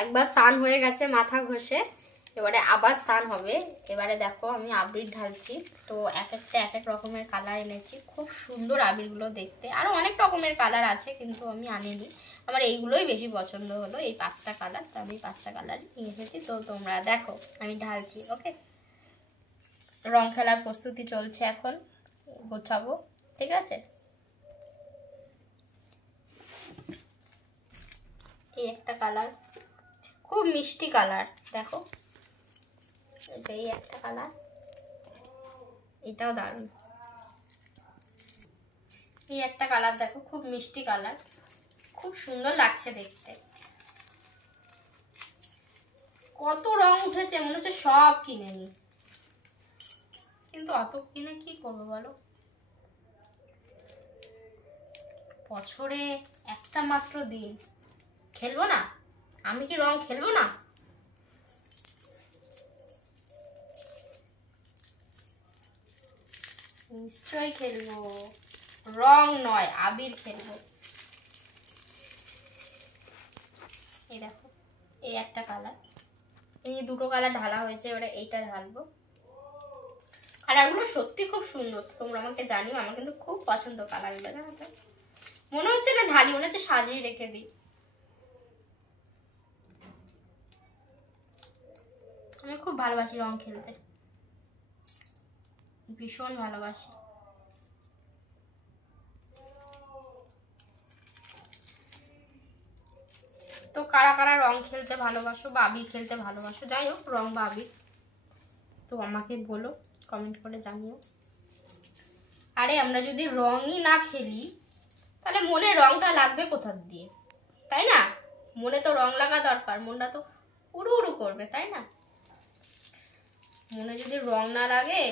একবার স্নান হয়ে গেছে মাথা ঘষে, এবারে আবার স্নান হবে। এবারে দেখো আমি আবির ঢালছি। তো এক একটা এক এক রকমের কালার এনেছি, খুব সুন্দর আবিরগুলো দেখতে। আরও অনেক রকমের কালার আছে কিন্তু আমি আনিনি, আমার এইগুলোই বেশি পছন্দ হলো, এই 5টা কালার। তো আমি 5টা কালারই নিয়ে এসেছি। তো তোমরা দেখো আমি ঢালছি। ওকে, রং খেলার প্রস্তুতি চলছে, এখন গোছাবো, ঠিক আছে। এই একটা কালার, খুব মিষ্টি কালার, দেখো এই একটা কালার, এটাও দারুণ। এই একটা কালার দেখো, খুব মিষ্টি কালার, খুব সুন্দর লাগছে দেখতে। কত রং উঠেছে, মনে হচ্ছে সব কিনে নি, কিন্তু অত কিনে কি করবো বলো, বছরে একটা মাত্র দিন, খেলবো না? আমি কি রং খেলবো না? নিশ্চয়ই খেলবো, রং নয় আবির খেলবো। এই দেখো এই একটা কালার, এই দুটো কালার ঢালা হয়েছে, এবারে এইটা ঢালবো। কালারগুলো সত্যি খুব সুন্দর, তোমরা আমাকে জানিও, আমার কিন্তু খুব পছন্দ কালারগুলো, জানো তো। মনে হচ্ছে না ঢালি, মনে হচ্ছে সাজিয়ে রেখে দিই। আমি খুব ভালোবাসি রং খেলতে, ভীষণ ভালোবাসি। তো কারা কারা রং খেলতে ভালোবাসো বা আবির খেলতে ভালোবাসো, যাই হোক রং বা আবির, তো আমাকে বলো, কমেন্ট করে জানিও। আরে আমরা যদি রঙই না খেলি তাহলে মনে রংটা লাগবে কোথা দিয়ে, তাই না? মনে তো রং লাগা দরকার, মনটা তো উড়ু উড়ু করবে, তাই না? মনে যদি রং না লাগে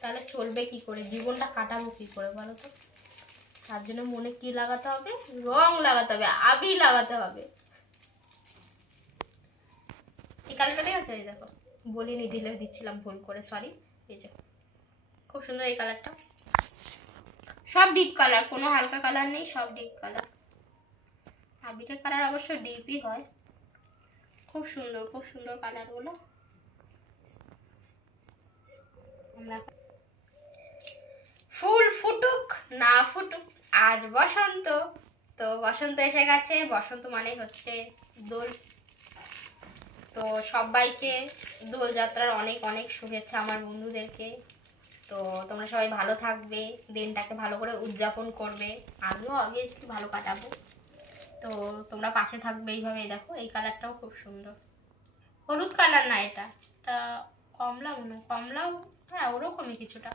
তাহলে চলবে কি করে, জীবনটা কাটাবো কি করে বলো তো? তার জন্য মনে কি লাগাতে হবে? রং লাগাতে হবে, আবির লাগাতে হবে। এই কালারটা দেখেছো? এই দেখো, বলিনি, ঢিলে দিচ্ছিলাম ভুল করে, সরি। এই যে খুব সুন্দর এই কালারটা, সব ডিপ কালার, কোনো হালকা কালার নেই, সব ডিপ কালার। আবিরের কালার অবশ্য ডিপই হয়। খুব সুন্দর, খুব সুন্দর কালারগুলো। আমরা ফুল ফুটুক না ফুটুক, আজ বসন্ত। তো বসন্ত এসে গেছে, বসন্ত মানে হচ্ছে দোল। তো সবাইকে দোলযাত্রার অনেক অনেক শুভেচ্ছা আমার বন্ধুদেরকে। তো তোমরা সবাই ভালো থাকবে, দিনটাকে ভালো করে উদযাপন করবে, আমিও অবভিয়াসলি ভালো কাটাবো। তো তোমরা পাশে থাকবে এইভাবে। দেখো এই কালারটাও খুব সুন্দর, হলুদ কালার না, এটা কমলা মনে হয়, কমলাও, হ্যাঁ ওরকমই কিছুটা।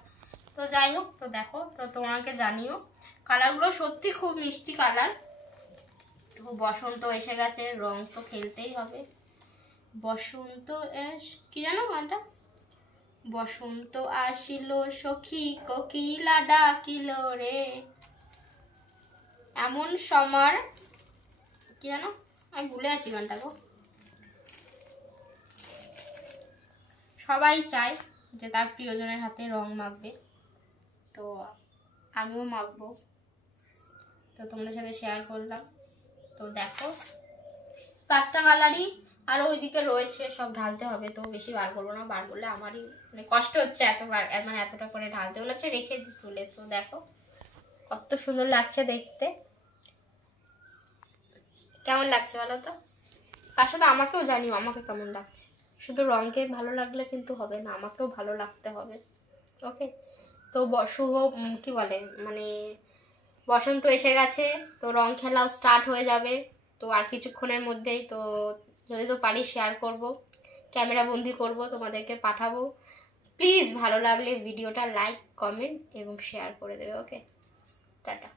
তো যাই হোক, তো দেখো, তো তোমাকে জানিও, কালারগুলো সত্যি খুব মিষ্টি কালার। তো বসন্ত এসে গেছে, রং তো খেলতেই হবে। বসন্ত কি জানো গানটা? বসন্ত আসিল সখী কোকিলা ডাকিল রে, এমন সমর, কি জানো, আমি ভুলে যাচ্ছি গানটা গো। সবাই চায় যে তার প্রিয়জনের হাতে রং মাখবে, তো আমিও মাখবো। তো তোমাদের সাথে শেয়ার করলাম। তো দেখো 5টা কালারই আরও ওইদিকে রয়েছে, সব ঢালতে হবে। তো বেশি বার করবো না, বার করলে আমারই মানে কষ্ট হচ্ছে, এতবার মানে এতটা করে ঢালতে, মনে হচ্ছে রেখে তুলে। তো দেখো কত সুন্দর লাগছে দেখতে, কেমন লাগছে বলো তো? তার সাথে আমাকেও জানিও আমাকে কেমন লাগছে। শুধু রঙকে ভালো লাগলে কিন্তু হবে না, আমাকেও ভালো লাগতে হবে। ওকে, তো শুভ কি বলে মানে বসন্ত এসে গেছে, তো রং খেলাও স্টার্ট হয়ে যাবে। তো আর কিছুক্ষণের মধ্যেই, তো যদি তো পারি শেয়ার করব, ক্যামেরা বন্দি করব, তোমাদেরকে পাঠাবো। প্লিজ ভালো লাগলে ভিডিওটা লাইক, কমেন্ট এবং শেয়ার করে দেবে। ওকে, টাটা।